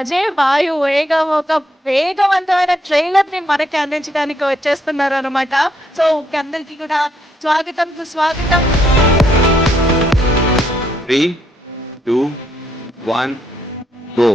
అజయ్ వాయు వేగం ఒక వేగవంతమైన ట్రైలర్ ని మనకి అందించడానికి వచ్చేస్తున్నారు అనమాట. సో అందరికి కూడా స్వాగతం సుస్వాగతం. 3, 2, 1, go.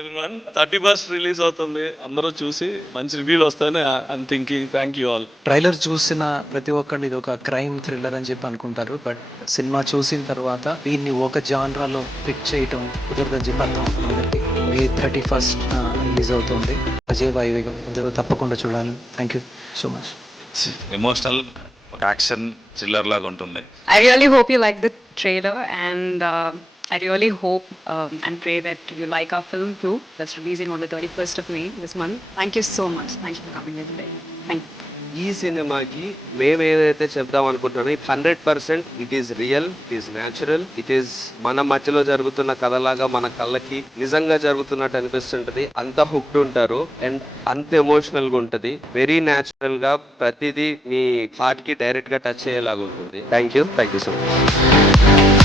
ఎవ్రీవన్ 31st రిలీజ్ అవుతుంది. అందరూ చూసి మంచి రివ్యూలు వస్తాయని I'm thinking. Thank you all. Trailer చూసిన ప్రతి ఒక్కళ్ళు ఇది ఒక క్రైమ్ థ్రిల్లర్ అని చెప్పి అనుకుంటారు, బట్ సినిమా చూసిన తర్వాత దీన్ని ఒక జాన్రాలో పిక్ చేయటం కుదరదని చెప్పి అర్థం అవుతుంది. May 31st రిలీజ్ అవుతుంది. అజయ్ వాయువేగం అందరూ తప్పకుండా చూడాలి. Thank you so much. Emotional action thriller లాగా ఉంటుంది. I really hope you like the trailer, and I really hope and pray that you like our film too. That's releasing on the 31st of May this month. Thank you so much. Thank you for coming here today. Thank you. ఈ సినిమాకి మేము ఏదైతే చెప్దాం అనుకుంటున్నామో 100% it is real, it is natural, it is మన మధ్యలో జరుగుతున్న కథలాగా మన కళ్ళకి నిజంగా జరుగుతున్నట్టు అనిపిస్తుంటది. అంత హుక్డ్ ఉంటారు అండ్ అంత ఎమోషనల్ గా ఉంటది. వెరీ న్యాచురల్ గా ప్రతిదీ మీ హార్ట్ కి డైరెక్ట్ గా టచ్ అయ్యేలాగా ఉంటుంది. Thank you so much.